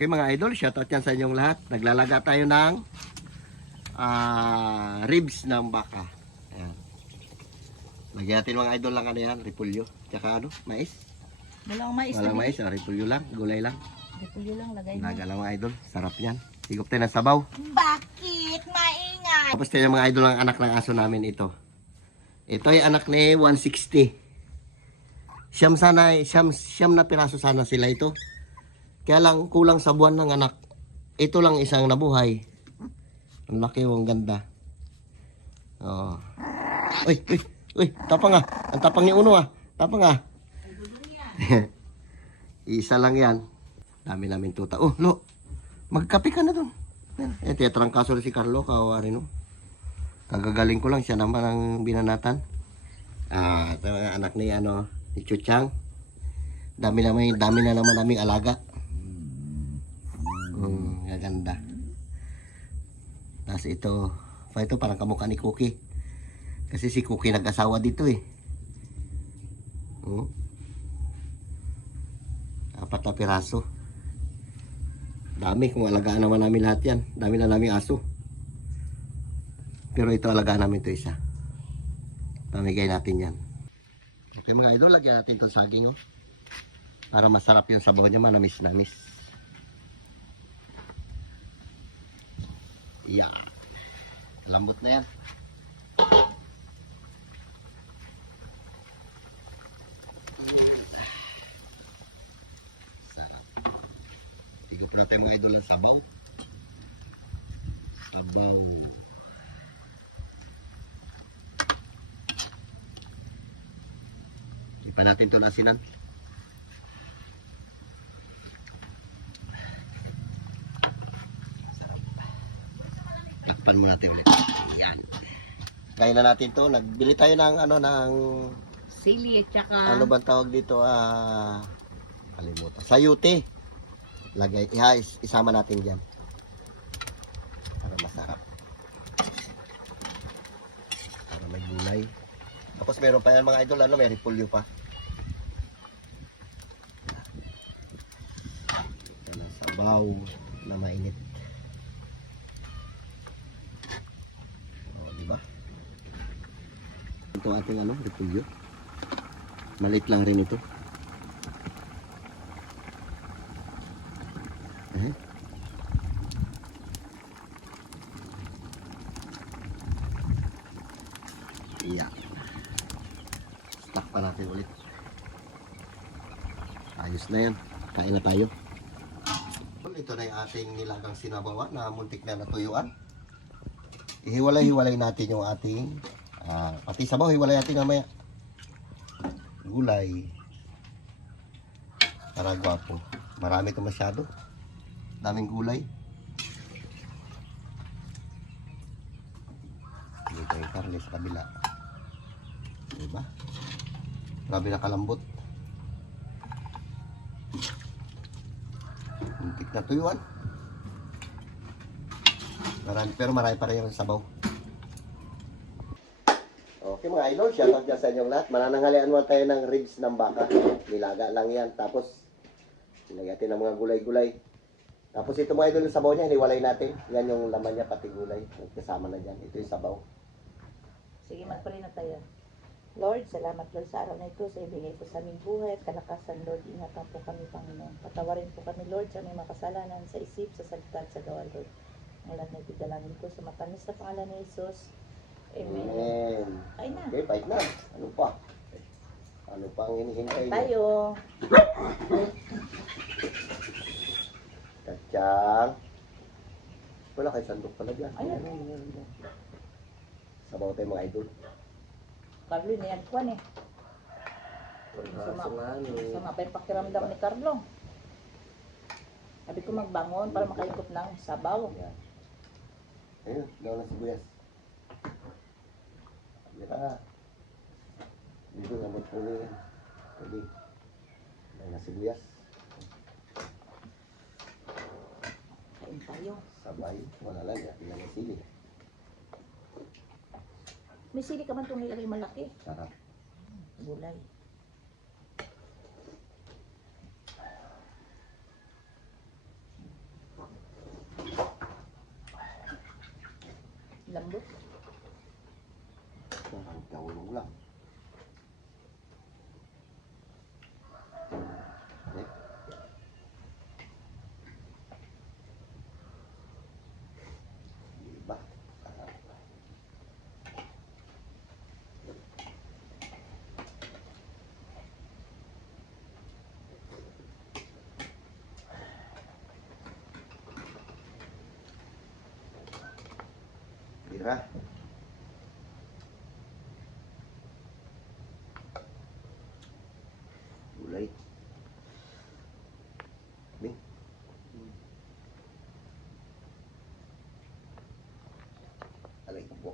Okay mga idol, shoutout yan sa inyong lahat. Naglalaga tayo ng ribs ng baka. Ayan. Lagyan natin mga idol lang ano yan, repulyo. Tsaka ano, mais. Walang mais. Walang mais, repulyo lang, gulay lang. Repulyo lang lagay mo. Laga lang mga idol, sarap yan. Higop tayo ng sabaw. Bakit? Maingay. Tapos tayo mga idol ang anak ng aso namin ito. Ito ay anak ni 160. Siyam na piraso sana sila ito. Kaya lang kulang sa buwan ng anak. Ito lang isang nabuhay. Ang laki o ang ganda. Oh. Uy, tapang ah. Ang tapang ni Uno ah. Tapang ah. Isa lang yan. Dami namin tuta. Oh, lo. Magkape ka na dun. Ito yung trangkaso na si Carlo. Kawawa rin oh. Kagagaling ko lang siya naman ang binanatan. Ito mga anak ni ni Chuchang. Dami na naman naming alaga. Gaganda. Tapos ito parang kamukha ni Cookie. Kasi si Cookie nag-asawa dito eh. 4 na piraso. Dami, kung alagaan naman namin lahat yan. Dami na namin aso. Pero ito alagaan namin ito isa. Pamigay natin yan. Okay mga idol, lagyan natin itong saging oh. Para masarap yung sabaw niya, manamis-namis. Yeah. Lambot na yan. Sarap. Higop natin mga idol ang sabaw. Sabaw. Ipa natin ito na asinan. Takpan mo natin ulit. Yan. Kaya na natin to. Nagbili tayo ng ng Sili at saka... ano bang tawag dito? Kalimutan. Sayute. Lagay. Isama natin dyan. Para masarap. Para may gulay. Tapos meron pa yan mga idol. May repulyo pa. Ito na sabaw na mainit. Ito ating repulyo. Maliit lang rin ito. Yeah. Stock pa natin ulit. Ayos na yan. Kain na tayo. Ito na yung ating nilagang sinabawan na muntik na natuyuan. Ihiwalay-hiwalay natin yung ating pati sabaw, hiwalay natin mamaya. Gulay. Para gwapo. Marami ito masyado. Daming gulay. Dito yung karne sa kabila. Diba? Grabe na kalambot. Muntik na tuyuan. Pero marami pa rin yung sabaw. Okay mga idol, shoutout dyan sa inyong lahat. Manananghalian mo tayo ng ribs ng baka. Nilaga lang yan. Tapos, nilagyan ng mga gulay-gulay. Tapos ito mga idol, yung sabaw niya, hiniwalay natin. Yan yung laman niya, pati gulay. Kasama na dyan. Ito yung sabaw. Sige, magpalina tayo. Lord, salamat Lord sa araw na ito. Sa ibigay po sa aming buhay at kalakasan, Lord. Ingatan po kami, Panginoon. Patawarin po kami, Lord, sa aming makasalanan, sa isip, sa salita at sa gawa, Lord. Ang lahat na ipidalangin ko sa matamis na pangalan ni Jesus. Amen. Ay na. Okay, bait na. Ano pa? Ano pa ang hinihintay niyo? Tayo. Kachang. Wala kayo sandok pala dyan. Ayun. Sabaw tayo mga idol. Carlo, niyan ko eh. Sama pa yung pakiramdam ni Carlo. Sabi ko magbangon para makaikot ng sabaw. Ayun, gawin na sibuyas. Mira. Dito na mo po yan. Pwede. Gawin na sibuyas. Kain tayo. Sabay. Wala lang yan. Tingnan yung sili. May sili ka man itong nilagay malaki. Sarap. Gulay. Tira. Gulay. Bing. Alay po.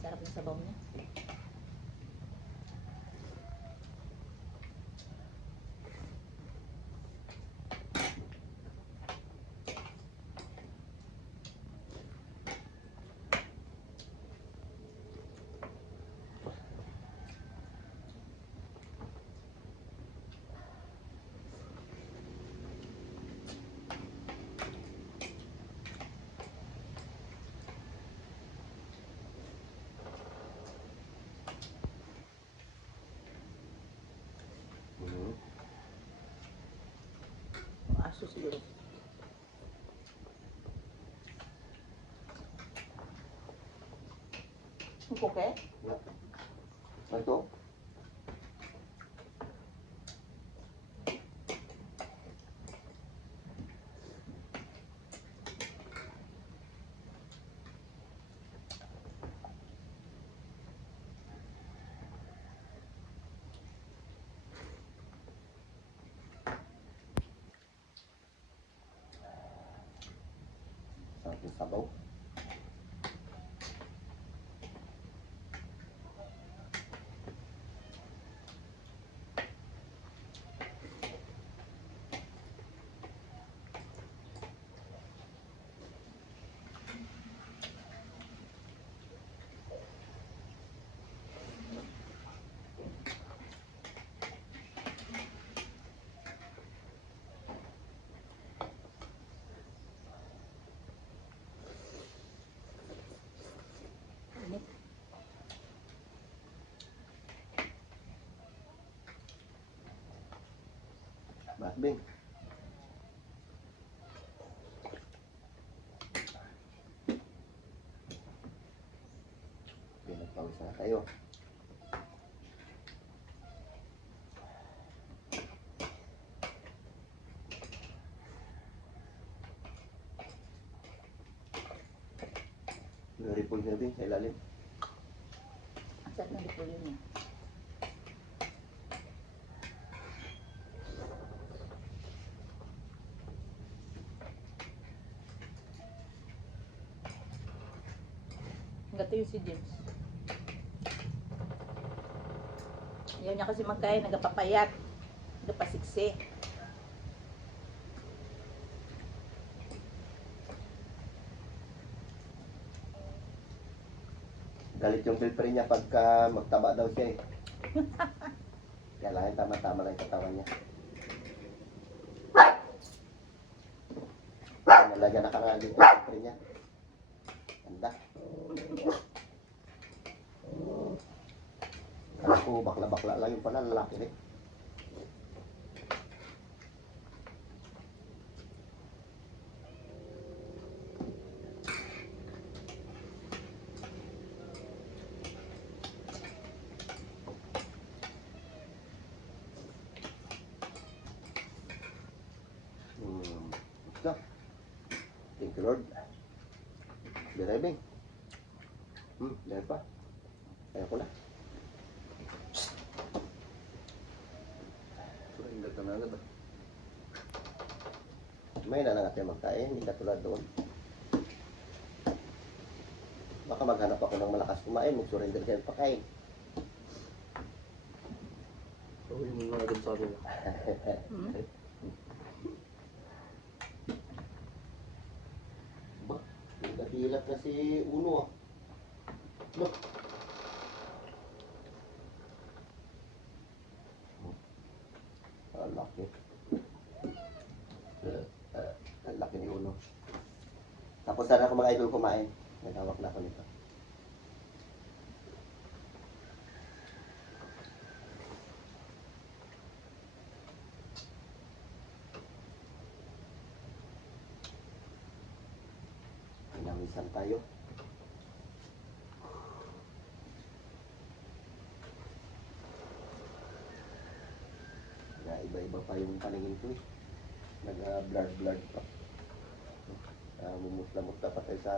Sarap ng sabaw niya. Aso siguro. Okay? Ito. Sarap yung sabaw. Init. Bakbing. Pinagpawis na kayo. Naripol niya din sa ilalim. Ang sarap ng repolyo niya. Gato yung si James. Ayaw niya kasi magkain, nagapapayat. Nagapasiksi. Galit yung pilpre niya pagka magtaba daw siya eh. Kailangan tama-tama lang yung katawan niya. Nalagyan na ka nga dito yung pilpre niya. Ganda. Ako, bakla-bakla lang yung pala, lalaki rin. Ito. Thank you, Lord. Direving. Dahil pa. Kaya ko na. Surrender ka na agad. May na lang natin magkain, hindi ka tulad doon. Baka maghanap ako ng malakas kumain, mag-surrender kayo pakain. Oo, yung mga agad sa akin. Ba, nagkahilap na si Uno ah. Look. Ang laki. Ang laki ni Uno. Tapos sana ako mga idol kumain. Nagawak na ako nito. pawisan tayo. Iba-iba pa yung paningin ko eh. Nag-blurred pa. Mumutla-mutla pa tayo sa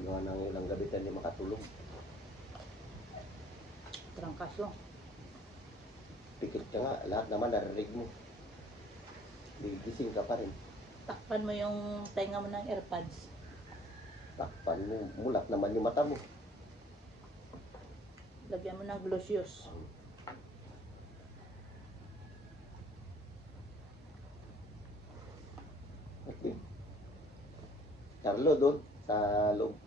gawa ng ilang gabi tayo hindi makatulog. Trangkaso. Pikit ka nga, lahat naman narinig mo. Gigising ka pa rin. Takpan mo yung tenga mo ng AirPods. Takpan mo, mulat naman yung mata mo. Lagyan mo ng Glosius. Okay. Carlo doon, sa loob.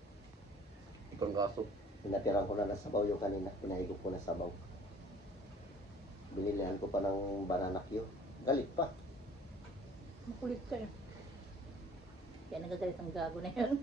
Itong kaso. Pinatiran ko na ng sabaw yung kanina. Pinahigop ko na sabaw. Binilihan ko pa ng banana Q. Galit pa. Makulit ka eh. Kaya nagagalit ang gago na yun.